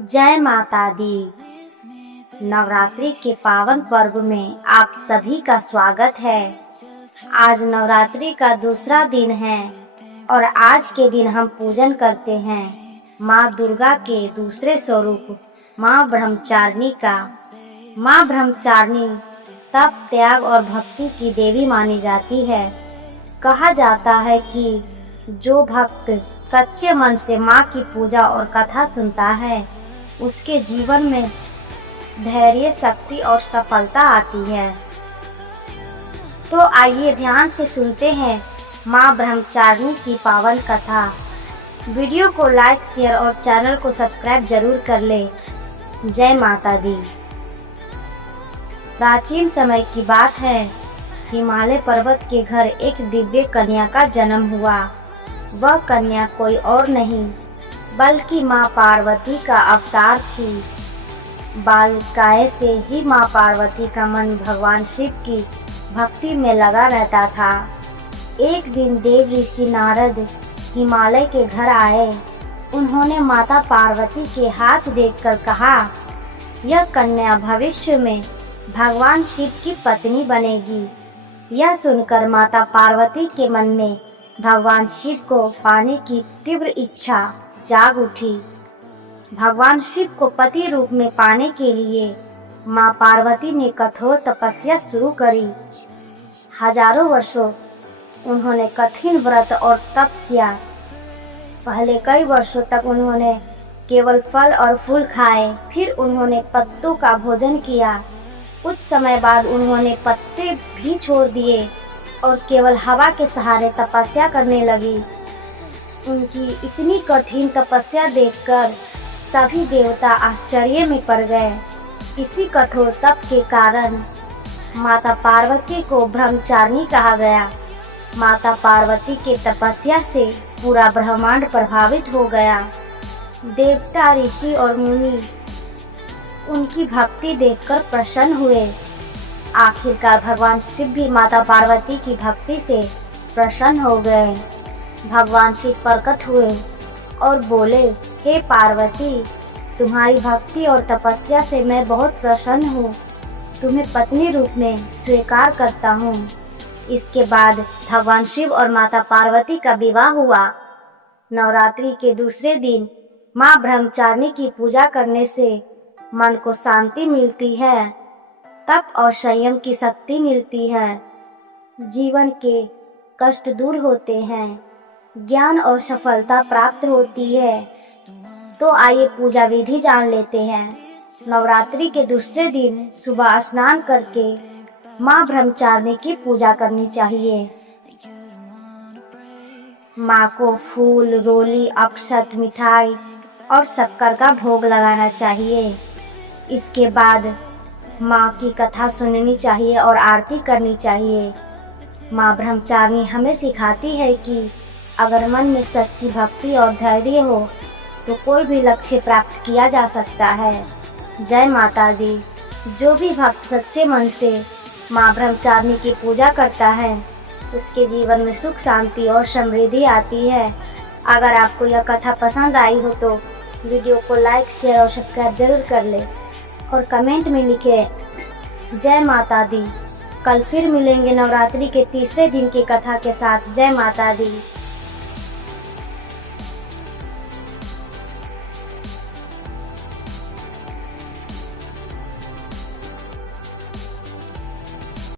जय माता दी। नवरात्रि के पावन पर्व में आप सभी का स्वागत है। आज नवरात्रि का दूसरा दिन है और आज के दिन हम पूजन करते हैं माँ दुर्गा के दूसरे स्वरूप माँ ब्रह्मचारिणी का। माँ ब्रह्मचारिणी तप, त्याग और भक्ति की देवी मानी जाती है। कहा जाता है कि जो भक्त सच्चे मन से माँ की पूजा और कथा सुनता है उसके जीवन में धैर्य, शक्ति और सफलता आती है। तो आइए ध्यान से सुनते हैं माँ ब्रह्मचारिणी की पावन कथा। वीडियो को लाइक, शेयर और चैनल को सब्सक्राइब जरूर कर ले। जय माता दी। प्राचीन समय की बात है, हिमालय पर्वत के घर एक दिव्य कन्या का जन्म हुआ। वह कन्या कोई और नहीं बल्कि माँ पार्वती का अवतार थी। बालिकाएं से ही माँ पार्वती का मन भगवान शिव की भक्ति में लगा रहता था। एक दिन देव ऋषि नारद हिमालय के घर आए। उन्होंने माता पार्वती के हाथ देखकर कहा, यह कन्या भविष्य में भगवान शिव की पत्नी बनेगी। यह सुनकर माता पार्वती के मन में भगवान शिव को पाने की तीव्र इच्छा जाग उठी। भगवान शिव को पति रूप में पाने के लिए माँ पार्वती ने कठोर तपस्या शुरू करी। हजारों वर्षों उन्होंने कठिन व्रत और तप किया। पहले कई वर्षों तक उन्होंने केवल फल और फूल खाए, फिर उन्होंने पत्तों का भोजन किया। कुछ समय बाद उन्होंने पत्ते भी छोड़ दिए और केवल हवा के सहारे तपस्या करने लगी। उनकी इतनी कठिन तपस्या देखकर सभी देवता आश्चर्य में पड़ गए। इसी कठोर तप के कारण माता पार्वती को ब्रह्मचारिणी कहा गया। माता पार्वती के तपस्या से पूरा ब्रह्मांड प्रभावित हो गया। देवता, ऋषि और मुनि उनकी भक्ति देखकर प्रसन्न हुए। आखिरकार भगवान शिव भी माता पार्वती की भक्ति से प्रसन्न हो गए। भगवान शिव प्रकट हुए और बोले, हे पार्वती, तुम्हारी भक्ति और तपस्या से मैं बहुत प्रसन्न हूँ। तुम्हें पत्नी रूप में स्वीकार करता हूँ। इसके बाद भगवान शिव और माता पार्वती का विवाह हुआ। नवरात्रि के दूसरे दिन माँ ब्रह्मचारिणी की पूजा करने से मन को शांति मिलती है, तप और संयम की शक्ति मिलती है, जीवन के कष्ट दूर होते हैं, ज्ञान और सफलता प्राप्त होती है। तो आइए पूजा विधि जान लेते हैं। नवरात्रि के दूसरे दिन सुबह स्नान करके माँ ब्रह्मचारिणी की पूजा करनी चाहिए। माँ को फूल, रोली, अक्षत, मिठाई और शक्कर का भोग लगाना चाहिए। इसके बाद माँ की कथा सुननी चाहिए और आरती करनी चाहिए। माँ ब्रह्मचारिणी हमें सिखाती है कि अगर मन में सच्ची भक्ति और धैर्य हो तो कोई भी लक्ष्य प्राप्त किया जा सकता है। जय माता दी। जो भी भक्त सच्चे मन से माँ ब्रह्मचारिणी की पूजा करता है उसके जीवन में सुख, शांति और समृद्धि आती है। अगर आपको यह कथा पसंद आई हो तो वीडियो को लाइक, शेयर और सब्सक्राइब जरूर कर ले और कमेंट में लिखे जय माता दी। कल फिर मिलेंगे नवरात्रि के तीसरे दिन की कथा के साथ। जय माता दी।